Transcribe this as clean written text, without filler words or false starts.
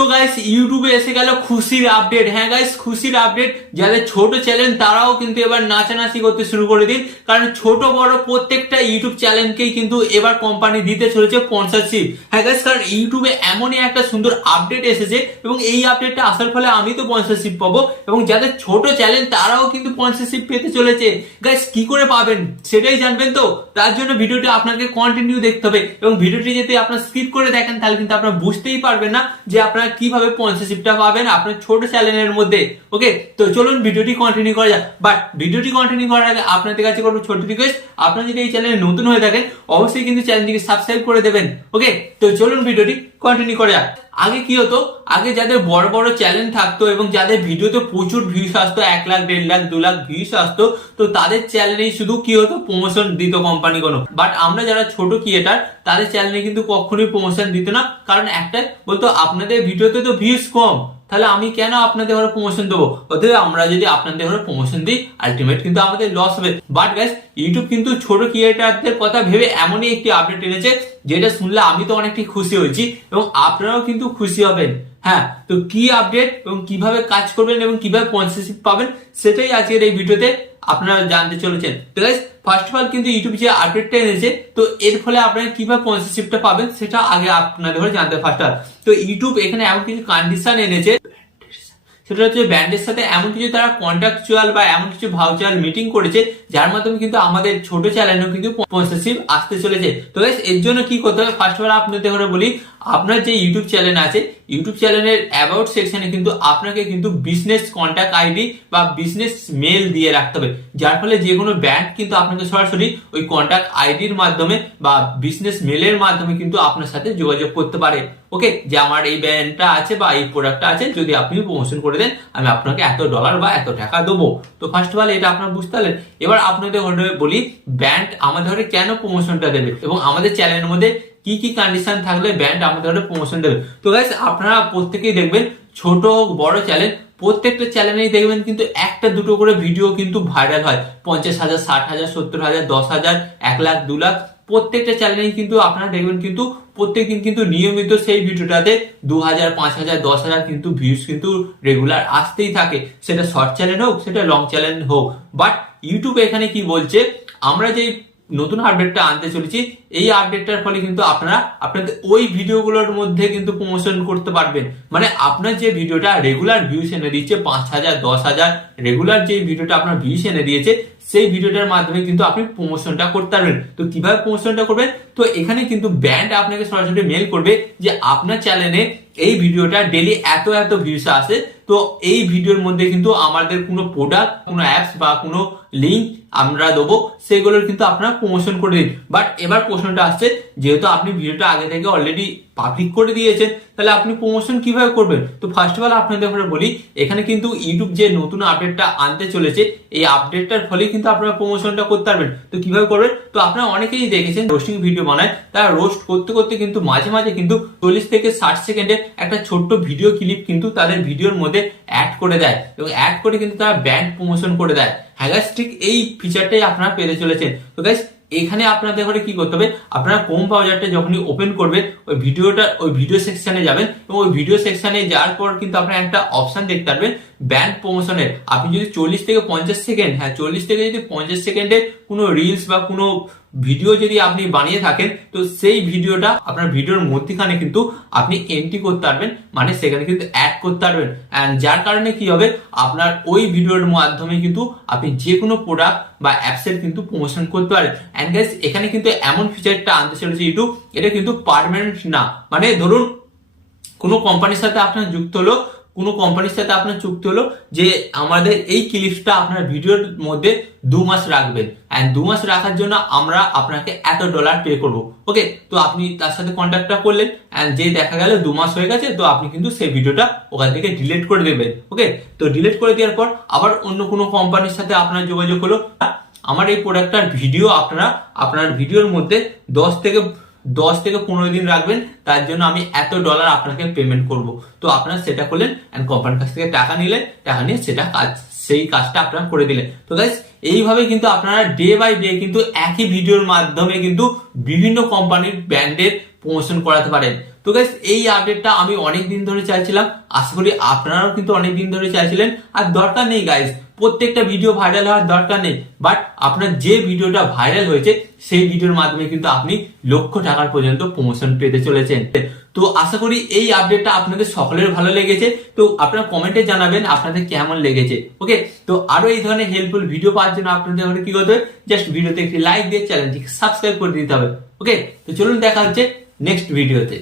তো গাইস ইউটিউবে এসে গেল খুশির আপডেট। হ্যাঁ গাইস, খুশির আপডেট। যাদের ছোট চ্যানেল তারাও কিন্তু এবার নাচানাচি করতে শুরু করে দিন, কারণ ছোট বড় প্রত্যেকটা ইউটিউব চ্যানেলকেই কিন্তু এবার কোম্পানি দিতে চলেছে স্পন্সরশিপ। হ্যাঁ গাইস, কারণ ইউটিউবে এমনই একটা সুন্দর আপডেট এসেছে এবং এই আপডেটটা আসার ফলে আমি তো স্পন্সরশিপ পাবো এবং যাদের ছোট চ্যানেল তারাও কিন্তু স্পন্সরশিপ পেতে চলেছে। গাইস কি করে পাবেন সেটাই জানবেন, তো তার জন্য ভিডিওটি আপনাকে কন্টিনিউ দেখতে হবে এবং ভিডিওটি যদি আপনার স্কিপ করে দেখেন তাহলে কিন্তু আপনারা বুঝতেই পারবেন না যে আপনারা কিভাবে স্পন্সরশিপটা পাবেন আপনার ছোট চ্যানেলের মধ্যে। ওকে, তো চলুন ভিডিওটি কন্টিনিউ করা যাক। বাট ভিডিওটি কন্টিনিউ করার আগে আপনাদের কাছে করবো ছোট রিকোয়েস্ট, আপনারা যদি এই চ্যানেলে নতুন হয়ে থাকেন অবশ্যই কিন্তু চ্যানেলটিকে সাবস্ক্রাইব করে দেবেন। ওকে, তো চলুন ভিডিওটি কন্টিনিউ করা যাক। আগে কি হতো, আগে যাদের বড় বড় চ্যানেল থাকতো এবং যাদের ভিডিওতে প্রচুর ভিউস আসতো, 1 লাখ 1.5 লাখ 2 লাখ ভিউস আসতো, তো তাদের চ্যানেলেই শুধু কি হতো, প্রমোশন দিত কোম্পানি কোনো। বাট আমরা যারা ছোট ক্রিয়েটার তাদের চ্যানেলে কিন্তু কখনোই প্রমোশন দিত না, কারণ একটা বলতো আপনাদের ভিডিওতে তো ভিউস কম, তাহলে আমি কেন আপনাদের ঘরে প্রমোশন দেবো। অতএব আমরা যদি আপনাদের ঘরে প্রমোশন দিই আলটিমেট কিন্তু আমাদের লস হবে। বাট গাইস ইউটিউব কিন্তু ছোট ক্রিয়েটারদের কথা ভেবে এমনই একটি আপডেট এনেছে যেটা শুনলে আমি তো অনেকটাই খুশি হয়েছি এবং আপনারাও কিন্তু খুশি হবেন। হ্যাঁ, তো কি আপডেট এবং কিভাবে কাজ করবেন এবং কিভাবে স্পন্সরশিপ পাবেন সেটাই আজকের এই ভিডিওতে আপনারা জানতে চলেছেন। তো গাইস ফার্স্ট অফ অল কিন্তু ইউটিউব যে আপডেটটা এনেছে, তো এর ফলে আপনারা কিভাবে স্পন্সরশিপটা পাবেন সেটা আগে আপনাদের জানতে ফার্স্ট। তো ইউটিউব এখানে এমন কিছু কন্ডিশন এনেছে, সেটা হচ্ছে ব্র্যান্ডের সাথে এমন কিছু তারা কন্ট্রাকচুয়াল বা এমন কিছু ভাউচার মিটিং করেছে যার মাধ্যমে কিন্তু আমাদের ছোট চ্যানেলেও কিন্তু স্পন্সরশিপ আসতে চলেছে। তো গাইস এর জন্য কি করতে হবে, ফার্স্ট অফ অল আপনাদের করে বলি, আপনার যে ইউটিউব চ্যানেল আছে ইউটিউব চ্যানেলের অ্যাবাউট সেকশনে কিন্তু আপনাকে কিন্তু বিজনেস কন্ট্যাক্ট আইডি বা বিজনেস মেল দিয়ে রাখতে হবে, যার ফলে যে কোনো ব্র্যান্ড কিন্তু আপনাকে সরাসরি ওই কন্ট্যাক্ট আইডির মাধ্যমে বা বিজনেস মেলের মাধ্যমে কিন্তু আপনার সাথে যোগাযোগ করতে পারে। ওকে, যে আমার এই ব্র্যান্ডটা আছে বা এই প্রোডাক্টটা আছে, যদি আপনি প্রমোশন করে দেন আমি আপনাকে $এত বা এত টাকা দেবো। তো ফার্স্ট অফ অল এটা আপনারা বুঝতে পারলেন। এবার আপনাদের বলি ব্র্যান্ড আমাদের কেন প্রমোশনটা দেবে এবং আমাদের চ্যানেলের মধ্যে কি কি কন্ডিশন থাকলে ব্র্যান্ড আমাদের প্রমোশন দেবে। তো গাইস আপনারা প্রত্যেকেই দেখবেন, ছোট হোক বড় চ্যানেল, প্রত্যেকটা চ্যানেলেই দেখবেন কিন্তু একটা দুটো করে ভিডিও কিন্তু ভাইরাল হয়। 50,000 60,000 70,000 10,000 1 লাখ 2 লাখ প্রত্যেকটা চ্যানেলেই কিন্তু আপনারা দেখবেন কিন্তু প্রত্যেকদিন কিন্তু নিয়মিত সেই ভিডিওটাতে 2,000 5,000 10,000 কিন্তু ভিউজ কিন্তু রেগুলার আসতেই থাকে, সেটা শর্ট চ্যানেল হোক সেটা লং চ্যানেল হোক। বাট ইউটিউব এখানে কি বলছে, আমরা যে নতুন আপডেটটা আনতে চলেছি এই আপডেটটার ফলে কিন্তু আপনারা আপনাদের ওই ভিডিওগুলোর মধ্যে কিন্তু প্রমোশন করতে পারবেন। মানে আপনার যে ভিডিওটা রেগুলার ভিউস এনে দিচ্ছে 5,000 10,000, রেগুলার যে ভিডিওটা আপনার ভিউস এনে দিয়েছে সেই ভিডিওটার মাধ্যমে কিন্তু আপনি প্রমোশনটা করতে পারবেন। তো কিভাবে প্রমোশনটা করবেন, তো এখানে কিন্তু ব্র্যান্ড আপনাকে সরাসরি মেল করবে যে আপনার চ্যানেলে এই ভিডিওটা ডেলি এত এত ভিউস আসে, তো এই ভিডিওর মধ্যে কিন্তু আমাদের কোনো প্রোডাক্ট কোনো অ্যাপস বা কোনো লিঙ্ক আমরা দেবো, সেগুলোর কিন্তু আপনারা প্রমোশন করে দিন। বাট এবার প্রশ্নটা আসছে, যেহেতু আপনি ভিডিওটা আগে থেকে অলরেডি পাবলিক করে দিয়েছেন তাহলে আপনি প্রমোশন কিভাবে করবেন। তো ফার্স্ট অফ অল আপনাদের বলি, এখানে কিন্তু ইউটিউব যে নতুন আপডেটটা আনতে চলেছে এই আপডেটটার ফলে কিন্তু আপনারা প্রমোশনটা করতে পারবেন। তো কিভাবে করবেন, তো আপনারা অনেকেই দেখেছেন রোস্টিং ভিডিও বানায়, তারা রোস্ট করতে করতে কিন্তু মাঝে মাঝে কিন্তু 40 থেকে 60 সেকেন্ডের একটা ছোট্ট ভিডিও ক্লিপ কিন্তু তাদের ভিডিওর মধ্যে অ্যাড করে দেয় এবং অ্যাড করে কিন্তু তারা ব্র্যান্ড প্রমোশন করে দেয়। হ্যাঁ গাইস, ঠিক এই ফিচারটাই আপনারা পেতে চলেছেন। তো গাইস এখানে আপনাদের ঘরে কি করতে হবে, আপনারা ক্রোম ব্রাউজারটা যখনই ওপেন করবেন ওই ভিডিও সেকশনে যাবেন এবং ওই ভিডিও সেকশনে যাওয়ার পর কিন্তু আপনারা একটা অপশন দেখতে পারবেন ব্র্যান্ড প্রমোশনের। আপনি যদি 40 থেকে 50 সেকেন্ড, হ্যাঁ 40 থেকে যদি 50 সেকেন্ডের কোনো রিলস বা কোনো ভিডিও যদি আপনি বানিয়ে থাকেন, তো সেই ভিডিওটা আপনার ভিডিওর মধ্যখানে কিন্তু আপনি এন্ট্রি করতে পারবেন, মানে সেখানে কিন্তু অ্যাড করতে পারবেন। এন্ড যার কারণে কি হবে, আপনার ওই ভিডিওর মাধ্যমে কিন্তু আপনি যে কোনো প্রোডাক্ট বা অ্যাপসের কিন্তু প্রমোশন করতে পারেন। এন্ড গাইস এখানে কিন্তু এমন ফিচারটা আনতে চলেছে ইউটিউব, এটা কিন্তু পার্মানেন্ট না। মানে ধরুন কোনো কোম্পানির সাথে আপনার যুক্ত হলো, কোনো কোম্পানির সাথে আপনার চুক্তি হলো যে আমাদের এই ক্লিপসটা আপনার ভিডিওর মধ্যে 2 মাস রাখবেন, এন্ড 2 মাস রাখার জন্য আমরা আপনাকে $এত পে করব। ওকে, তো আপনি তার সাথে কন্ট্যাক্টটা করলেন এন্ড যে দেখা গেল 2 মাস হয়ে গেছে, তো আপনি কিন্তু সেই ভিডিওটা ওখান থেকে ডিলিট করে দেবেন। ওকে, তো ডিলিট করে দেওয়ার পর আবার অন্য কোনো কোম্পানির সাথে আপনার যোগাযোগ হলো, আমার এই প্রোডাক্টটার ভিডিও আপনারা আপনার ভিডিওর মধ্যে 10 থেকে 15 দিন রাখবেন, তার জন্য আমি $এত আপনাকে পেমেন্ট করব। তো আপনারা সেটা করলেন এন্ড কোম্পানির কাছ থেকে টাকা নিলেন, টাকা নিয়ে সেই কাজটা আপনারা করে দিলেন। তো গাইস এইভাবে কিন্তু আপনারা ডে বাই ডে কিন্তু একই ভিডিওর মাধ্যমে কিন্তু বিভিন্ন কোম্পানির ব্র্যান্ডের প্রমোশন করাতে পারেন। তো গাইস এই আপডেটটা আমি অনেক দিন ধরে চাইছিলাম, আশা করি আপনারাও কিন্তু অনেক দিন ধরে চাইছিলেন। আর দরকার নেই গাইস প্রত্যেকটা ভিডিও ভাইরাল হওয়ার দরকার নেই, বাট আপনার যে ভিডিওটা ভাইরাল হয়েছে সেই ভিডিওর মাধ্যমে কিন্তু আপনি লক্ষ টাকার পর্যন্ত প্রমোশন পেতে চলেছেন। তো আশা করি এই আপডেটটা আপনাদের সকলের ভালো লেগেছে। তো আপনারা কমেন্টে জানাবেন আপনাদের কেমন লেগেছে। ওকে, তো আরো এই ধরনের হেল্পফুল ভিডিও পাওয়ার জন্য আপনাদের কি করতে হবে, জাস্ট ভিডিওতে একটি লাইক দিয়ে চ্যানেলটিকে সাবস্ক্রাইব করে দিতে হবে। ওকে, তো চলুন দেখা হচ্ছে নেক্সট ভিডিওতে।